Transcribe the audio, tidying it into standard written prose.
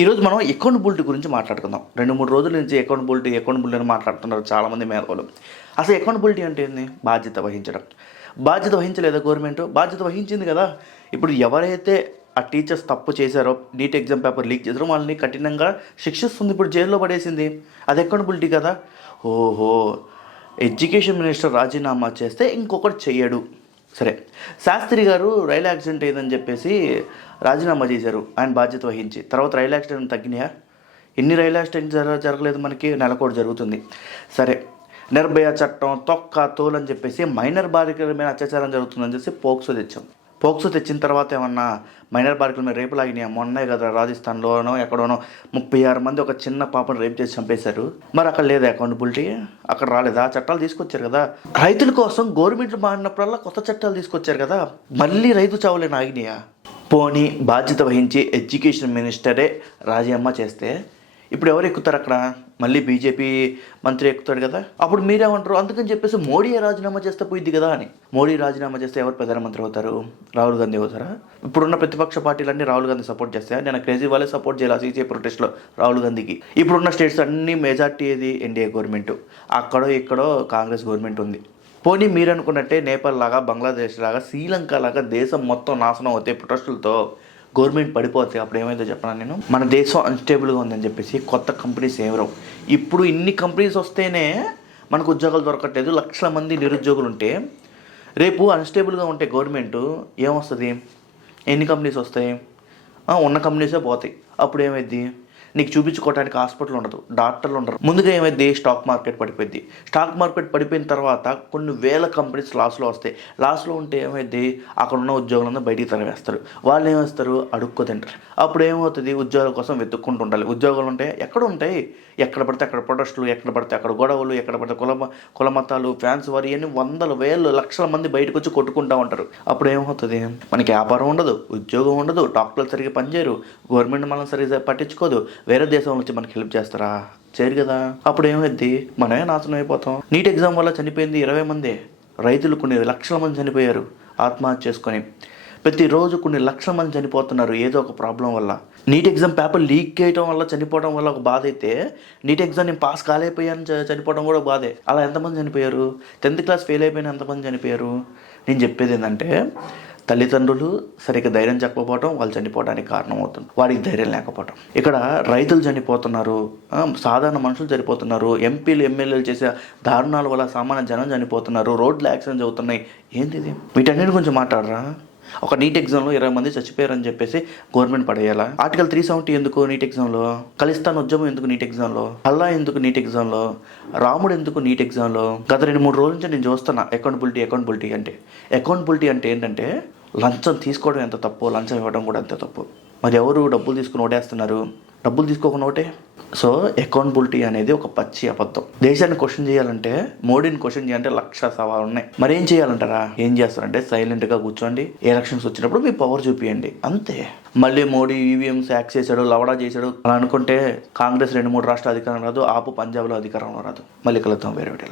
ఈరోజు మనం అకౌంటబిలిటీ గురించి మాట్లాడుకుందాం. 2-3 రోజుల నుంచి అకౌంటబిలిటీ అని మాట్లాడుతున్నారు చాలామంది మేధావులు. అసలు అకౌంటబిలిటీ అంటే ఏంది? బాధ్యత వహించడం. బాధ్యత వహించలేదా గవర్నమెంట్? బాధ్యత వహించింది కదా. ఇప్పుడు ఎవరైతే ఆ టీచర్స్ తప్పు చేశారో, నీట్ ఎగ్జామ్ పేపర్ లీక్ చేశారో వాళ్ళని కఠినంగా శిక్షిస్తుంది. ఇప్పుడు జైల్లో పడేసింది. అది అకౌంటబిలిటీ కదా. ఓహో, ఎడ్యుకేషన్ మినిస్టర్ రాజీనామా చేస్తే ఇంకొకటి చెయ్యడు. సరే, శాస్త్రి గారు రైలు యాక్సిడెంట్ అయిందని చెప్పేసి రాజీనామా చేశారు ఆయన బాధ్యత వహించి. తర్వాత రైలు యాక్సిడెంట్ తగ్గినాయా? ఎన్ని రైలు యాక్సిడెంట్ జరగలేదు మనకి? నెలకోటి జరుగుతుంది. సరే, నిర్భయ చట్టం తొక్క తోలు అని చెప్పేసి మైనర్ బాలికల మీద అత్యాచారం జరుగుతుందని చెప్పేసి పోక్సో తెచ్చాం. పోక్సో తెచ్చిన తర్వాత ఏమన్నా మైనర్ బాలికల మీద రేపు లాగినాయా? మొన్నే కదా రాజస్థాన్లోనో ఎక్కడోనో 36 మంది ఒక చిన్న పాపను రేపు చేసి చంపేశారు. మరి అక్కడ లేదా అకౌంటబిలిటీ? అక్కడ రాలేదా? చట్టాలు తీసుకొచ్చారు కదా. రైతుల కోసం గవర్నమెంట్లు మారినప్పుడల్లా కొత్త చట్టాలు తీసుకొచ్చారు కదా. మళ్ళీ రైతు చావులేని ఆగినాయా? పోనీ బాధ్యత వహించి ఎడ్యుకేషన్ మినిస్టరే రాజీనామా చేస్తే ఇప్పుడు ఎవరు ఎక్కుతారు అక్కడ? మళ్ళీ బీజేపీ మంత్రి ఎక్కుతాడు కదా. అప్పుడు మీరేమంటారు? అందుకని చెప్పేసి మోడీ రాజీనామా చేస్తే పోయిద్ది కదా అని. మోడీ రాజీనామా చేస్తే ఎవరు ప్రధానమంత్రి అవుతారు? రాహుల్ గాంధీ అవుతారా? ఇప్పుడున్న ప్రతిపక్ష పార్టీలన్నీ రాహుల్ గాంధీ సపోర్ట్ చేస్తాయి. నేను క్రేజీ వాళ్ళే సపోర్ట్ చేయాలి సీసీ ప్రొటెస్ట్లో రాహుల్ గాంధీకి. ఇప్పుడున్న స్టేట్స్ అన్ని మెజార్టీ ఏది? NDA government. అక్కడో ఇక్కడో కాంగ్రెస్ గవర్నమెంట్ ఉంది. పోనీ మీరు అనుకున్నట్టే నేపాల్ లాగా, బంగ్లాదేశ్ లాగా, శ్రీలంక లాగా దేశం మొత్తం నాశనం అవుతాయి ప్రొటెస్టులతో, గవర్నమెంట్ పడిపోతే అప్పుడు ఏమైందో చెప్పనా నేను? మన దేశం అన్స్టేబుల్గా ఉందని చెప్పేసి కొత్త కంపెనీస్ ఏమి రావు. ఇప్పుడు ఇన్ని కంపెనీస్ వస్తేనే మనకు ఉద్యోగాలు దొరకట్లేదు. లక్షల మంది నిరుద్యోగులు ఉంటే రేపు అన్స్టేబుల్గా ఉంటే గవర్నమెంట్ ఏమొస్తుంది? ఎన్ని కంపెనీస్ వస్తాయి? ఉన్న కంపెనీసే పోతాయి. అప్పుడు ఏమైద్ది? నీకు చూపించుకోవడానికి హాస్పిటల్ ఉండదు, డాక్టర్లు ఉండరు. ముందుగా ఏమైంది? స్టాక్ మార్కెట్ పడిపోయింది. స్టాక్ మార్కెట్ పడిపోయిన తర్వాత కొన్ని వేల కంపెనీస్ లాస్లో వస్తాయి. లాస్లో ఉంటే ఏమైంది? అక్కడ ఉన్న ఉద్యోగులందరూ బయటికి తరవేస్తారు. వాళ్ళు ఏమేస్తారు? అడుక్కు తింటారు. అప్పుడు ఏమవుతుంది? ఉద్యోగాల కోసం వెతుక్కుంటూ ఉండాలి. ఉద్యోగాలు ఉంటే ఎక్కడ ఉంటాయి? ఎక్కడ పడితే అక్కడ ప్రొటెస్టులు, ఎక్కడ పడితే అక్కడ గొడవలు, ఎక్కడ పడితే కుల మతాలు, ఫ్యాన్స్ వారు, ఇవన్నీ వందల వేలు లక్షల మంది బయటకు వచ్చి కొట్టుకుంటూ ఉంటారు. అప్పుడు ఏమవుతుంది? మనకి వ్యాపారం ఉండదు, ఉద్యోగం ఉండదు, డాక్టర్లు సరిగ్గా పనిచేయరు, గవర్నమెంట్ మనం సరిగ్గా పట్టించుకోదు. వేరే దేశం నుంచి మనకి హెల్ప్ చేస్తారా? చేయరు కదా. అప్పుడు ఏమైంది? మనమే నాశనం అయిపోతాం. నీట్ ఎగ్జామ్ వల్ల చనిపోయింది 20 మంది. రైతులు కొన్ని లక్షల మంది చనిపోయారు ఆత్మహత్య చేసుకొని. ప్రతిరోజు కొన్ని లక్షల మంది చనిపోతున్నారు ఏదో ఒక ప్రాబ్లం వల్ల. నీట్ ఎగ్జామ్ పేపర్ లీక్ చేయడం వల్ల చనిపోవడం వల్ల ఒక బాధ అయితే, నీట్ ఎగ్జామ్ నేను పాస్ కాలేకపోయాను చనిపోవడం కూడా బాధే. అలా ఎంతమంది చనిపోయారు? 10th క్లాస్ ఫెయిల్ అయిపోయిన ఎంతమంది చనిపోయారు? నేను చెప్పేది ఏంటంటే, తల్లిదండ్రులు సరిగ్గా ధైర్యం చెప్పకపోవడం వాళ్ళు చనిపోవడానికి కారణం అవుతుంది. వాడికి ధైర్యం లేకపోవడం. ఇక్కడ రైతులు చనిపోతున్నారు, సాధారణ మనుషులు చనిపోతున్నారు, ఎంపీలు ఎమ్మెల్యేలు చేసే దారుణాల వల్ల సామాన్య జనం చనిపోతున్నారు, రోడ్లు యాక్సిడెంట్స్ అవుతున్నాయి. ఏంది ఇది? వీటన్నిటి గురించి మాట్లాడరా? ఒక నీట్ ఎగ్జామ్లో 20 మంది చచ్చిపోయారని చెప్పేసి గవర్నమెంట్ పడేయాలా? ఆర్టికల్ 370 ఎందుకు నీట్ ఎగ్జామ్లో? ఖలిస్తాన్ ఉద్యమం ఎందుకు నీట్ ఎగ్జామ్లో? అల్లా ఎందుకు నీట్ ఎగ్జామ్లో? రాముడు ఎందుకు నీట్ ఎగ్జామ్లో? గత 2-3 రోజుల నుంచి నేను చూస్తున్నా అకౌంటబిలిటీ అంటే. అకౌంటబిలిటీ అంటే ఏంటంటే, లంచం తీసుకోవడం ఎంత తప్పు, లంచం ఇవ్వడం కూడా ఎంత తప్పు. మరి ఎవరు డబ్బులు తీసుకుని ఓటేస్తున్నారు? డబ్బులు తీసుకోకుండా ఓటే. సో అకౌంటబిలిటీ అనేది ఒక పచ్చి అబద్ధం. దేశాన్ని క్వశ్చన్ చేయాలంటే, మోడీని క్వశ్చన్ చేయాలంటే 1,00,000 సవాళ్ళు ఉన్నాయి. మరి ఏం చేయాలంటారా? ఏం చేస్తారంటే సైలెంట్గా కూర్చోండి, ఎలక్షన్స్ వచ్చినప్పుడు మీ పవర్ చూపియండి, అంతే. మళ్ళీ మోడీ ఈవీఎంస్ హ్యాక్ చేశాడు, లవడా చేశాడు అలా అనుకుంటే కాంగ్రెస్ 2-3 రాష్ట్రాల అధికారం రాదు, ఆపు పంజాబ్లో అధికారంలో రాదు. మళ్ళీ కలుద్దాం వేరే వీడియోలో.